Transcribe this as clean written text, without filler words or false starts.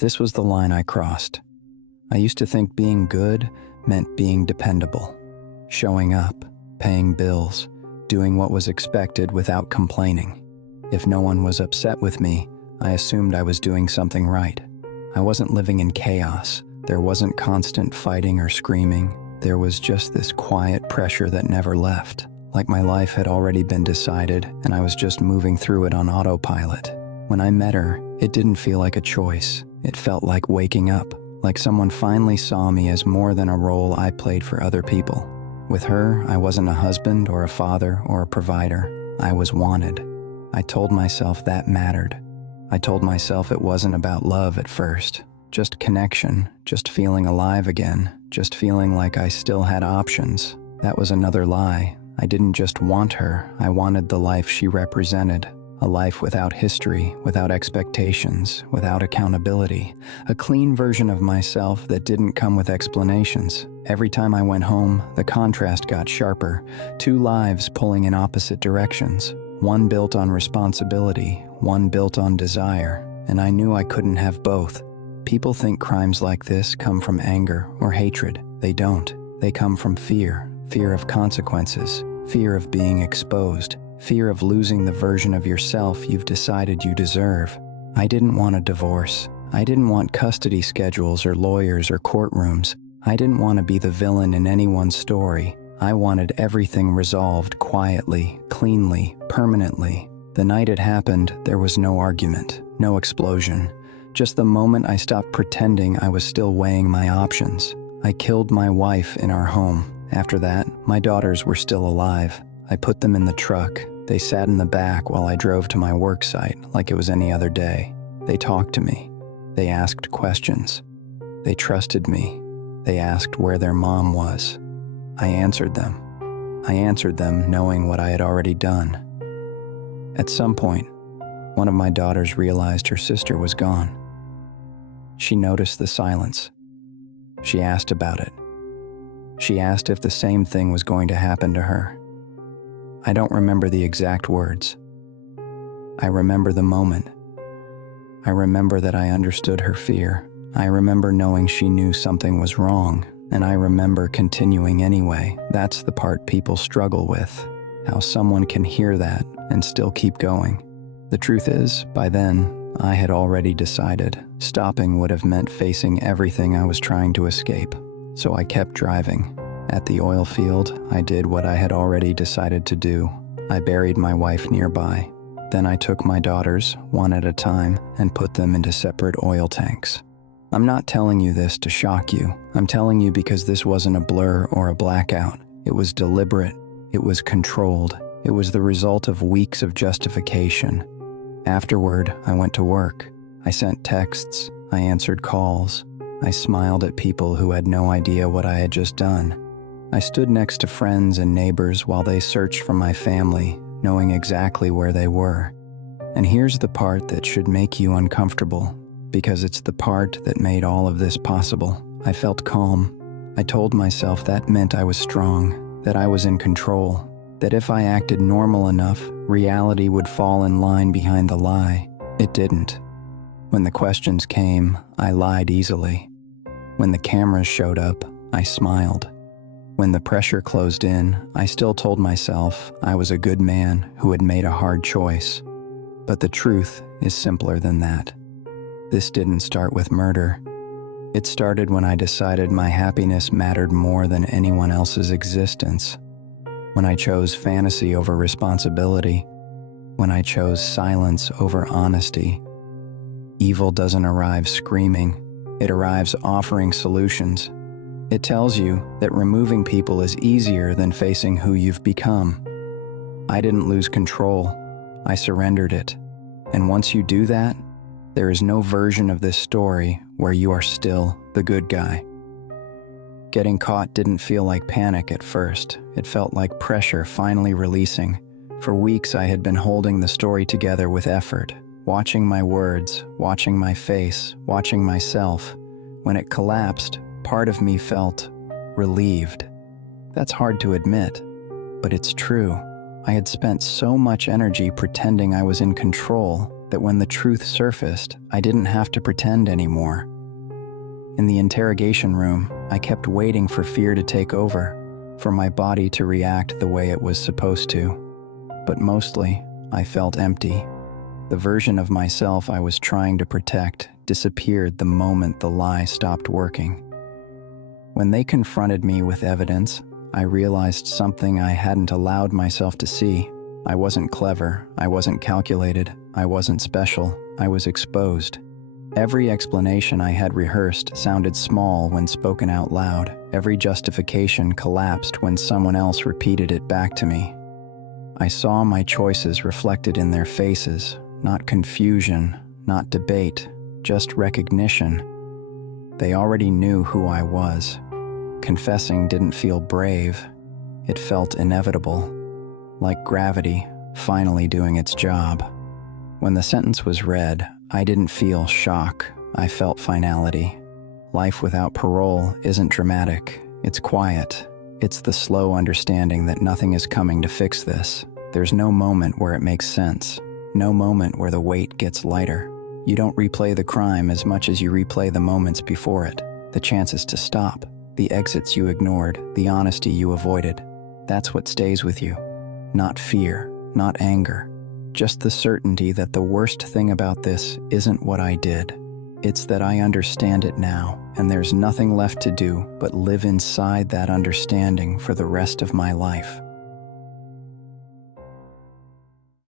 This was the line I crossed. I used to think being good meant being dependable, showing up, paying bills, doing what was expected without complaining. If no one was upset with me, I assumed I was doing something right. I wasn't living in chaos. There wasn't constant fighting or screaming. There was just this quiet pressure that never left, like my life had already been decided and I was just moving through it on autopilot. When I met her, it didn't feel like a choice. It felt like waking up, like someone finally saw me as more than a role I played for other people. With her, I wasn't a husband or a father or a provider. I was wanted. I told myself that mattered. I told myself it wasn't about love at first. Just connection, just feeling alive again, just feeling like I still had options. That was another lie. I didn't just want her, I wanted the life she represented. A life without history, without expectations, without accountability. A clean version of myself that didn't come with explanations. Every time I went home, the contrast got sharper. Two lives pulling in opposite directions. One built on responsibility, one built on desire. And I knew I couldn't have both. People think crimes like this come from anger or hatred. They don't. They come from fear. Fear of consequences. Fear of being exposed. Fear of losing the version of yourself you've decided you deserve. I didn't want a divorce. I didn't want custody schedules or lawyers or courtrooms. I didn't want to be the villain in anyone's story. I wanted everything resolved quietly, cleanly, permanently. The night it happened, there was no argument, no explosion. Just the moment I stopped pretending I was still weighing my options. I killed my wife in our home. After that, my daughters were still alive. I put them in the truck. They sat in the back while I drove to my work site like it was any other day. They talked to me. They asked questions. They trusted me. They asked where their mom was. I answered them. I answered them knowing what I had already done. At some point, one of my daughters realized her sister was gone. She noticed the silence. She asked about it. She asked if the same thing was going to happen to her. I don't remember the exact words. I remember the moment. I remember that I understood her fear. I remember knowing she knew something was wrong, and I remember continuing anyway. That's the part people struggle with, how someone can hear that and still keep going. The truth is, by then, I had already decided. Stopping would have meant facing everything I was trying to escape, so I kept driving. At the oil field, I did what I had already decided to do. I buried my wife nearby. Then I took my daughters, one at a time, and put them into separate oil tanks. I'm not telling you this to shock you. I'm telling you because this wasn't a blur or a blackout. It was deliberate. It was controlled. It was the result of weeks of justification. Afterward, I went to work. I sent texts. I answered calls. I smiled at people who had no idea what I had just done. I stood next to friends and neighbors while they searched for my family, knowing exactly where they were. And here's the part that should make you uncomfortable, because it's the part that made all of this possible. I felt calm. I told myself that meant I was strong, that I was in control, that if I acted normal enough, reality would fall in line behind the lie. It didn't. When the questions came, I lied easily. When the cameras showed up, I smiled. When the pressure closed in, I still told myself I was a good man who had made a hard choice. But the truth is simpler than that. This didn't start with murder. It started when I decided my happiness mattered more than anyone else's existence. When I chose fantasy over responsibility. When I chose silence over honesty. Evil doesn't arrive screaming. It arrives offering solutions. It tells you that removing people is easier than facing who you've become. I didn't lose control. I surrendered it. And once you do that, there is no version of this story where you are still the good guy. Getting caught didn't feel like panic at first. It felt like pressure finally releasing. For weeks I had been holding the story together with effort, watching my words, watching my face, watching myself. When it collapsed, part of me felt relieved. That's hard to admit, but it's true. I had spent so much energy pretending I was in control that when the truth surfaced, I didn't have to pretend anymore. In the interrogation room, I kept waiting for fear to take over, for my body to react the way it was supposed to. But mostly, I felt empty. The version of myself I was trying to protect disappeared the moment the lie stopped working. When they confronted me with evidence, I realized something I hadn't allowed myself to see. I wasn't clever, I wasn't calculated, I wasn't special, I was exposed. Every explanation I had rehearsed sounded small when spoken out loud. Every justification collapsed when someone else repeated it back to me. I saw my choices reflected in their faces, not confusion, not debate, just recognition. They already knew who I was. Confessing didn't feel brave. It felt inevitable, like gravity finally doing its job. When the sentence was read, I didn't feel shock. I felt finality. Life without parole isn't dramatic. It's quiet. It's the slow understanding that nothing is coming to fix this. There's no moment where it makes sense. No moment where the weight gets lighter. You don't replay the crime as much as you replay the moments before it. The chances to stop. The exits you ignored. The honesty you avoided. That's what stays with you. Not fear. Not anger. Just the certainty that the worst thing about this isn't what I did. It's that I understand it now, and there's nothing left to do but live inside that understanding for the rest of my life.